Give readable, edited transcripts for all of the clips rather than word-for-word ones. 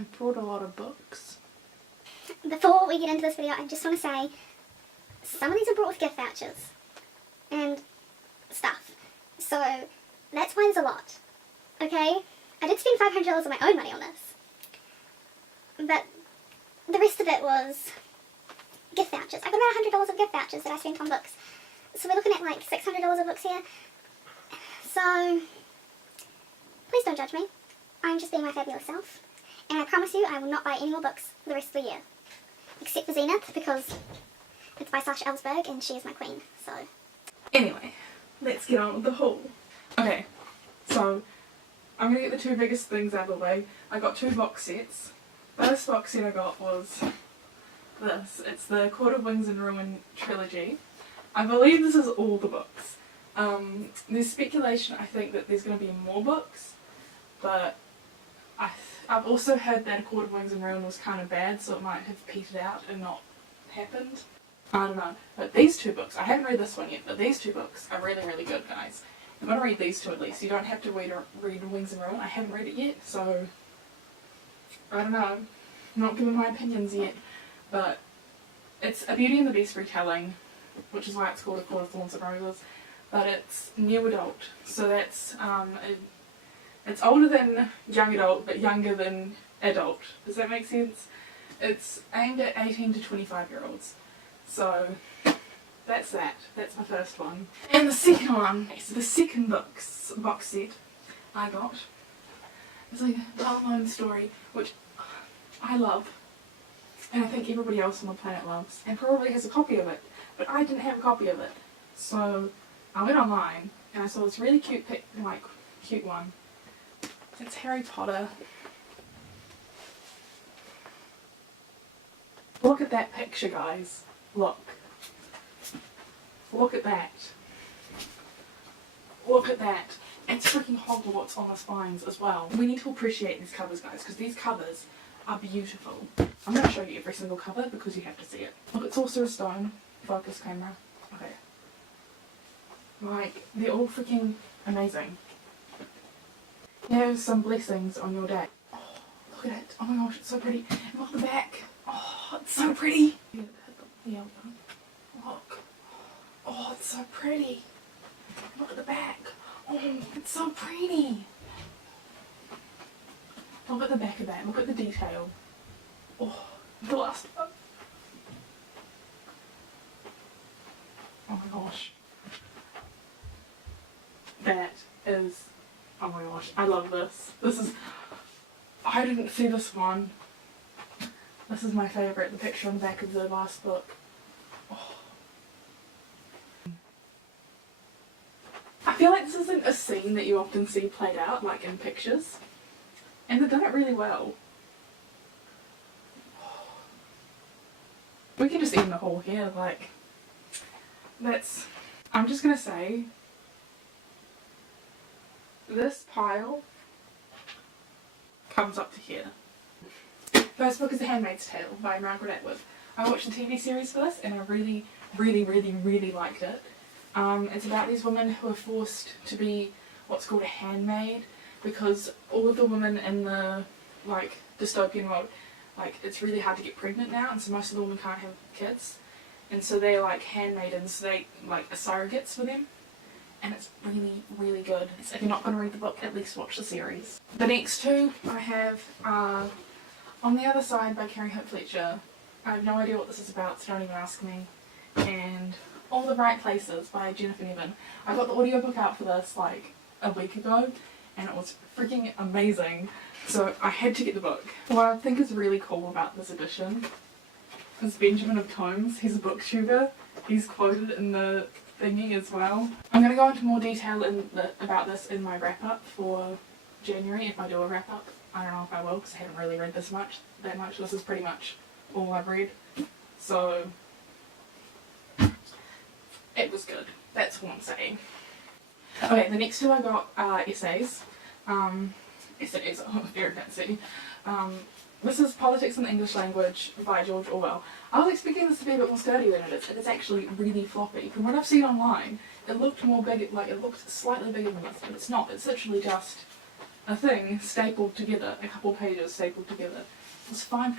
I brought a lot of books. Before we get into this video, I just want to say some of these are brought with gift vouchers and stuff. So that's why there's a lot. Okay? I did spend $500 of my own money on this. But the rest of it was gift vouchers. I got about $100 of gift vouchers that I spent on books. So we're looking at like $600 of books here. So please don't judge me. I'm just being my fabulous self. And I promise you I will not buy any more books for the rest of the year. Except for Zenith, because it's by Sasha Ellsberg and she is my queen, so. Anyway, let's get on with the haul. Okay, so I'm going to get the two biggest things out of the way. I got two box sets. The first box set I got was this. It's the Court of Wings and Ruin trilogy. I believe this is all the books. There's speculation, I think, that there's going to be more books, but I've also heard that A Court of Wings and Ruin was kind of bad, so it might have petered out and not happened. I don't know. But these two books, I haven't read this one yet, but these two books are really, really good, guys. I'm going to read these two at least. You don't have to read Wings and Ruin. I haven't read it yet, so I don't know. I'm not giving my opinions yet, but it's a Beauty and the Beast retelling, which is why it's called A Court of Thorns and Roses, but it's new adult, so that's it's older than young adult, but younger than adult. Does that make sense? It's aimed at 18 to 25-year-olds. So that's that. That's my first one. And the second one, so the second box set I got is like a well-known story, which I love, and I think everybody else on the planet loves, and probably has a copy of it, but I didn't have a copy of it. So I went online and I saw this really cute one. It's Harry Potter. Look at that picture, guys. Look. Look at that. Look at that. It's freaking Hogwarts on the spines as well. We need to appreciate these covers, guys, because these covers are beautiful. I'm going to show you every single cover because you have to see it. Look, it's Sorcerer's Stone. Focus camera. Okay. Like, they're all freaking amazing. Here's some blessings on your day. Oh, look at it. Oh my gosh, it's so pretty. And look at the back. Oh, it's so pretty. Look. Oh, it's so pretty. Look at the back. Oh, it's so pretty. Look at the back of that. Look at the detail. Oh, the last one. Oh my gosh. That is, oh my gosh, I love this. I didn't see this one. This is my favourite, the picture on the back of the last book. Oh. I feel like this isn't a scene that you often see played out, like in pictures. And they've done it really well. We can just end the haul here, like, I'm just gonna say, this pile comes up to here. First book is The Handmaid's Tale by Margaret Atwood. I watched the TV series for this and I really, really, really, really liked it. It's about these women who are forced to be what's called a handmaid because all of the women in the, like, dystopian world, like, it's really hard to get pregnant now, and so most of the women can't have kids. And so they're like handmaidens, they like are surrogates for them. And it's really, really good. So if you're not going to read the book, at least watch the series. The next two I have are On the Other Side by Carrie Hope Fletcher. I have no idea what this is about, so don't even ask me. And All the Right Places by Jennifer Niven. I got the audiobook out for this like a week ago, and it was freaking amazing. So I had to get the book. What I think is really cool about this edition is Benjamin of Tomes. He's a booktuber. He's quoted in the thingy as well. I'm going to go into more detail about this in my wrap up for January, if I do a wrap up. I don't know if I will because I haven't really read that much. This is pretty much all I've read. So it was good. That's what I'm saying. Okay, the next two I got are essays. Essays are very fancy. This is Politics in the English Language by George Orwell. I was expecting this to be a bit more sturdy than it is. It is actually really floppy. From what I've seen online, it looked more big, like it looked slightly bigger than this, but it's not. It's literally just a thing stapled together, a couple pages stapled together, was $5.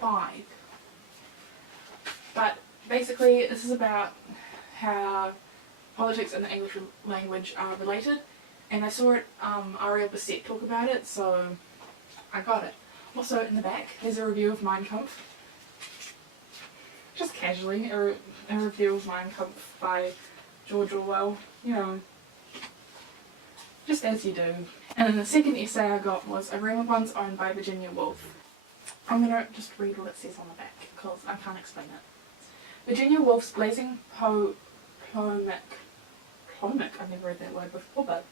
$5. But basically, this is about how politics and the English language are related, and I saw it, Ariel Bassett talk about it, so I got it. Also, in the back, there's a review of Mein Kampf. Just casually, a review of Mein Kampf by George Orwell, you know, just as you do. And then the second essay I got was A Room of One's Own by Virginia Woolf. I'm gonna just read what it says on the back, because I can't explain it. Virginia Woolf's blazing polemic, I've never read that word before, but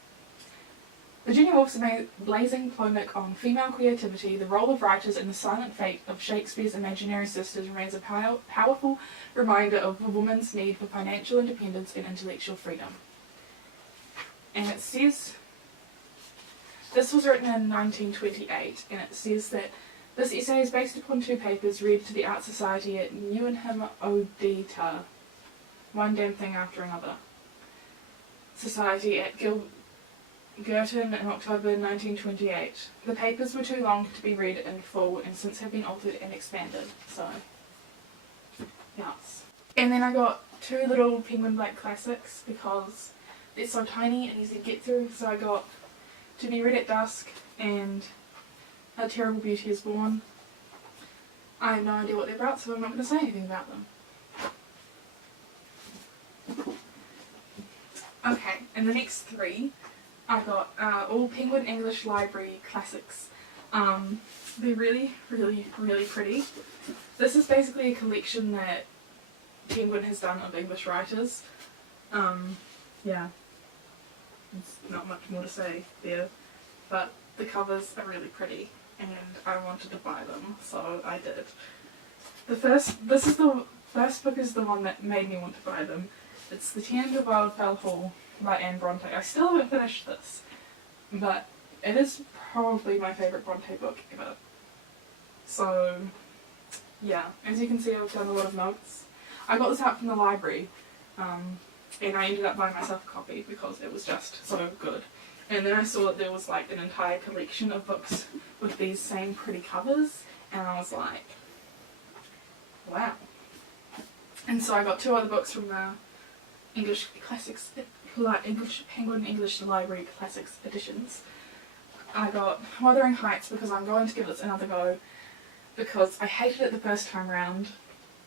Virginia Woolf's blazing polemic on female creativity, the role of writers, and the silent fate of Shakespeare's imaginary sisters remains a powerful reminder of a woman's need for financial independence and intellectual freedom. And it says, this was written in 1928, and it says that this essay is based upon 2 papers read to the Art Society at Newnham Odita, one damn thing after another, Society at Girton in October 1928. The papers were too long to be read in full and since have been altered and expanded, so yes. And then I got 2 little Penguin Black classics because they're so tiny and easy to get through, so I got To Be Read at Dusk and A Terrible Beauty is Born. I have no idea what they're about, so I'm not going to say anything about them. Okay, and the next 3 I got all Penguin English Library classics. They're really, really, really pretty. This is basically a collection that Penguin has done of English writers. Yeah, there's not much more to say there, but the covers are really pretty and I wanted to buy them, so I did. The first book is the one that made me want to buy them. It's The Ten of Wildfell Hall by Anne Bronte. I still haven't finished this, but it is probably my favourite Bronte book ever. So, yeah, as you can see I've done a lot of notes. I got this out from the library, and I ended up buying myself a copy because it was just so good. And then I saw that there was like an entire collection of books with these same pretty covers, and I was like, wow. And so I got 2 other books from the English Classics, Penguin English Library Classics editions. I got Wuthering Heights because I'm going to give this another go because I hated it the first time round.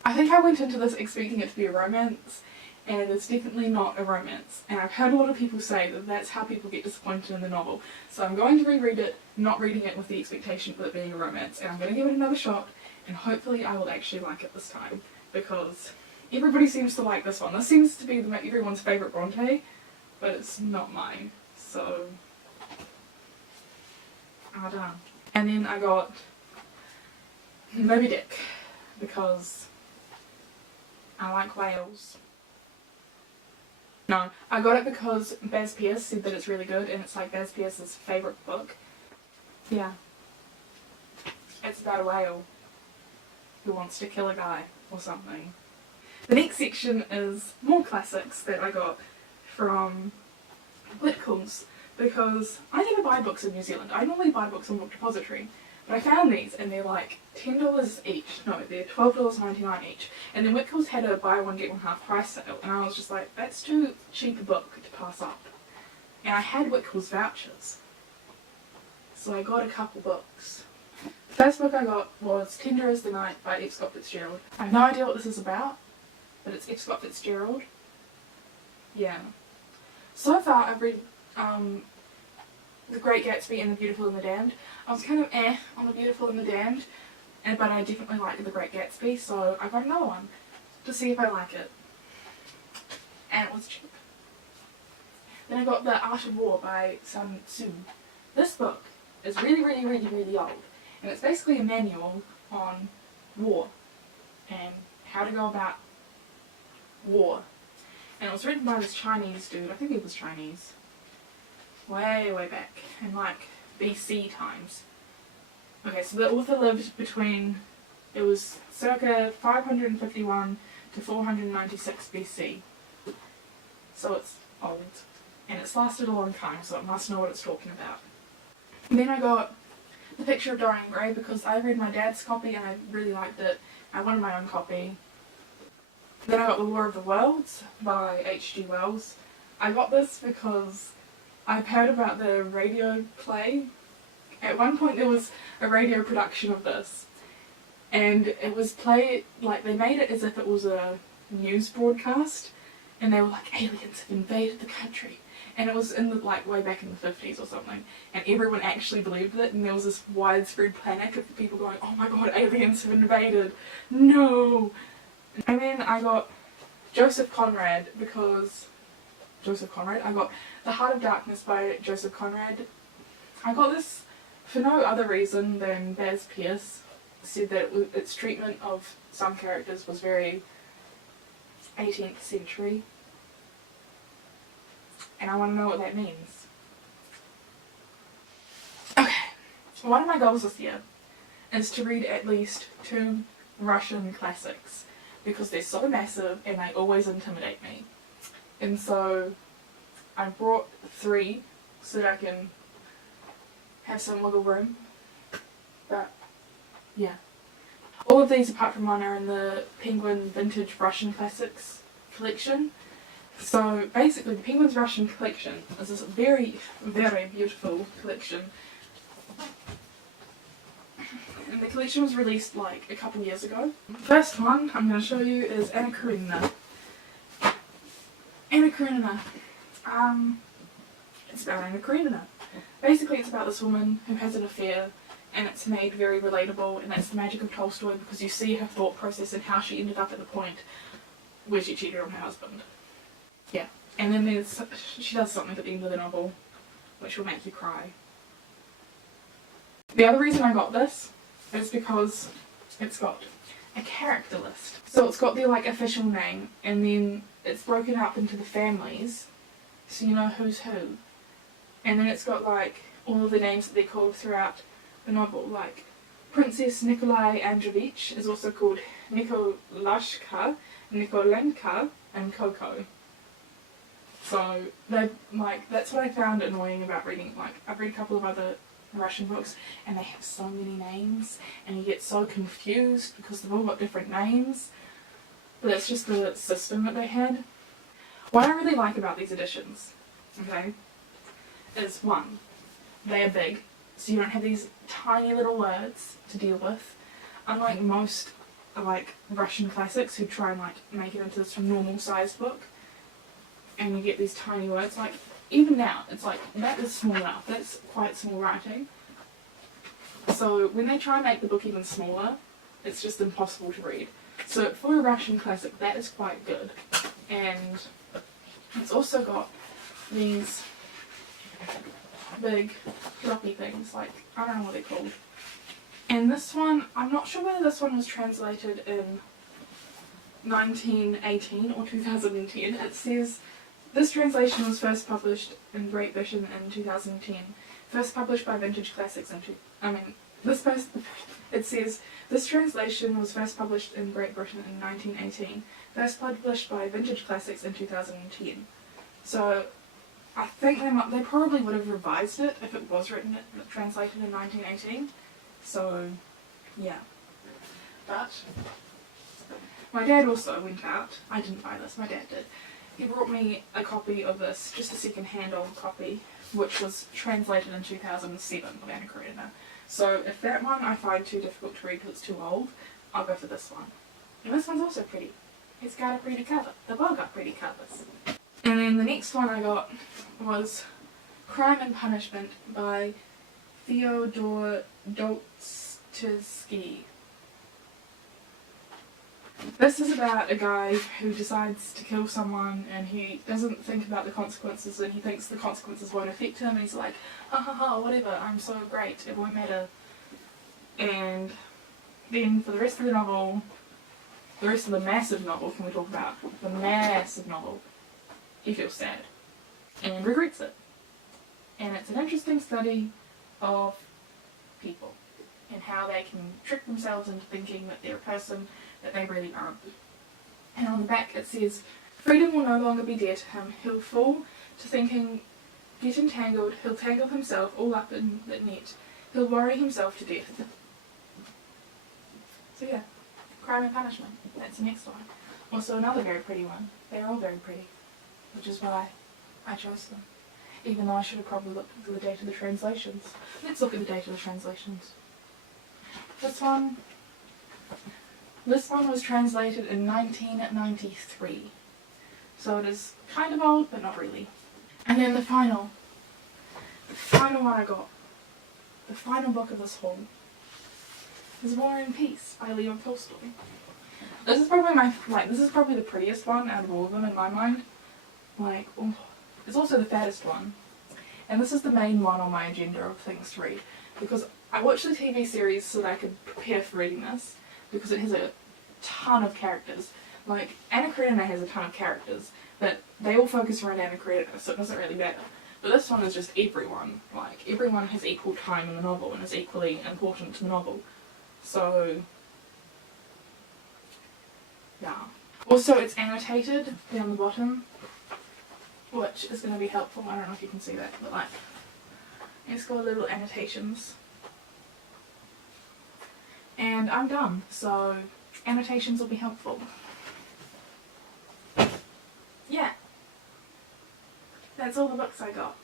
I think I went into this expecting it to be a romance, and it's definitely not a romance. And I've heard a lot of people say that that's how people get disappointed in the novel. So I'm going to reread it, not reading it with the expectation of it being a romance, and I'm going to give it another shot, and hopefully I will actually like it this time, because everybody seems to like this one. This seems to be everyone's favourite Bronte, but it's not mine, so I'm done. And then I got Moby Dick, because I like whales. No, I got it because Baz Pierce said that it's really good, and it's like Baz Pierce's favourite book. Yeah. It's about a whale who wants to kill a guy or something. The next section is more classics that I got from Whitcoulls, because I never buy books in New Zealand. I normally buy books on Book Depository, but I found these and they're like $10 each. No, they're $12.99 each. And then Whitcoulls had a buy one get one half price sale, and I was just like, that's too cheap a book to pass up. And I had Whitcoulls vouchers, so I got a couple books. The first book I got was Tender as the Night by F. Scott Fitzgerald. I have no idea what this is about, but it's F. Scott Fitzgerald. Yeah. So far I've read The Great Gatsby and The Beautiful and the Damned. I was kind of on The Beautiful and the Damned, but I definitely like The Great Gatsby, so I got another one to see if I like it. And it was cheap. Then I got The Art of War by Sun Tzu. This book is really, really, really, really old, and it's basically a manual on war and how to go about war. And it was written by this Chinese dude, I think he was Chinese, way, way back, in like BC times. Okay, so the author lived between, it was circa 551 to 496 BC. So it's old. And it's lasted a long time, so it must know what it's talking about. Then I got The Picture of Dorian Gray because I read my dad's copy and I really liked it. I wanted my own copy. Then I got The War of the Worlds by H.G. Wells. I got this because I've heard about the radio play. At one point there was a radio production of this, and it was played, like they made it as if it was a news broadcast, and they were like, aliens have invaded the country. And it was in the, like, way back in the 50s or something, and everyone actually believed it, and there was this widespread panic of people going, oh my god, aliens have invaded, no! And then I got Joseph Conrad because, I got The Heart of Darkness by Joseph Conrad. I got this for no other reason than Baz Pearce said that its treatment of some characters was very 18th century. And I want to know what that means. Okay, one of my goals this year is to read at least 2 Russian classics because they're so massive and they always intimidate me. And so I brought 3 so that I can have some wiggle room. But yeah. All of these apart from one are in the Penguin Vintage Russian Classics collection. So basically the Penguin's Russian collection is this very, very beautiful collection. And the collection was released like a couple years ago. The first one I'm going to show you is Anna Karenina. Anna Karenina. It's about Anna Karenina. Basically it's about this woman who has an affair, and it's made very relatable, and that's the magic of Tolstoy because you see her thought process and how she ended up at the point where she cheated on her husband. Yeah, and then she does something at the end of the novel which will make you cry. The other reason I got this is because it's got a character list. So it's got their like official name, and then it's broken up into the families so you know who's who. And then it's got like all of the names that they're called throughout the novel, like Princess Nikolai Androvich is also called Nikolashka, Nikolenka, and Coco. So they like that's what I found annoying about reading. Like I've read a couple of other Russian books and they have so many names and you get so confused because they've all got different names. But that's just the system that they had. What I really like about these editions, okay, is one, they are big, so you don't have these tiny little words to deal with. Unlike most like Russian classics who try and like make it into this normal sized book, and you get these tiny words, like even now it's like that is small enough, that's quite small writing. So when they try and make the book even smaller, it's just impossible to read. So for a Russian classic that is quite good. And it's also got these big floppy things, like I don't know what they're called. And this one, I'm not sure whether this one was translated in 1918 or 2010. It says this translation was first published in Great Britain in 2010. First published by Vintage Classics in it says this translation was first published in Great Britain in 1918. First published by Vintage Classics in 2010. So I think they probably would have revised it if it was translated in 1918. So yeah. But my dad also went out. I didn't buy this, my dad did. He brought me a copy of this, just a second-hand old copy, which was translated in 2007 of Anna Karenina. So if that one I find too difficult to read because it's too old, I'll go for this one. And this one's also pretty. It's got a pretty cover. They've all got pretty covers. And then the next one I got was Crime and Punishment by Fyodor Dostoevsky. This is about a guy who decides to kill someone and he doesn't think about the consequences and he thinks the consequences won't affect him and he's like, ha ha ha, whatever, I'm so great, it won't matter. And then for the rest of the novel, the rest of the massive novel, can we talk about the massive novel, he feels sad and regrets it. And it's an interesting study of people and how they can trick themselves into thinking that they're a person that they really aren't. And on the back it says, freedom will no longer be dear to him. He'll fall to thinking get entangled, he'll tangle himself all up in the net, he'll worry himself to death. So yeah, Crime and Punishment, that's the next one. Also another very pretty one. They're all very pretty, which is why I chose them. Even though I should have probably looked at the date of the translations. Let's look at the date of the translations. This one was translated in 1993. So it is kind of old, but not really. And then the final one I got, the final book of this haul, is War and Peace by Leo Tolstoy. This is probably the prettiest one out of all of them in my mind. Like, oh, it's also the fattest one. And this is the main one on my agenda of things to read. Because I watched the TV series so that I could prepare for reading this. Because it has a ton of characters. Like, Anna Karenina has a ton of characters. But they all focus around Anna Karenina, so it doesn't really matter. But this one is just everyone. Like, everyone has equal time in the novel and is equally important to the novel. So, yeah. Also, it's annotated down the bottom, which is going to be helpful. I don't know if you can see that, but like, it's got little annotations. And I'm done, so annotations will be helpful. Yeah. That's all the books I got.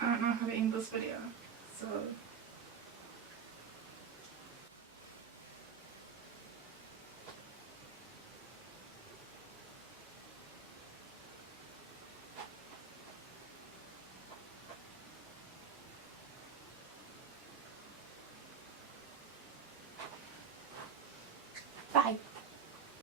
I don't know how to end this video, so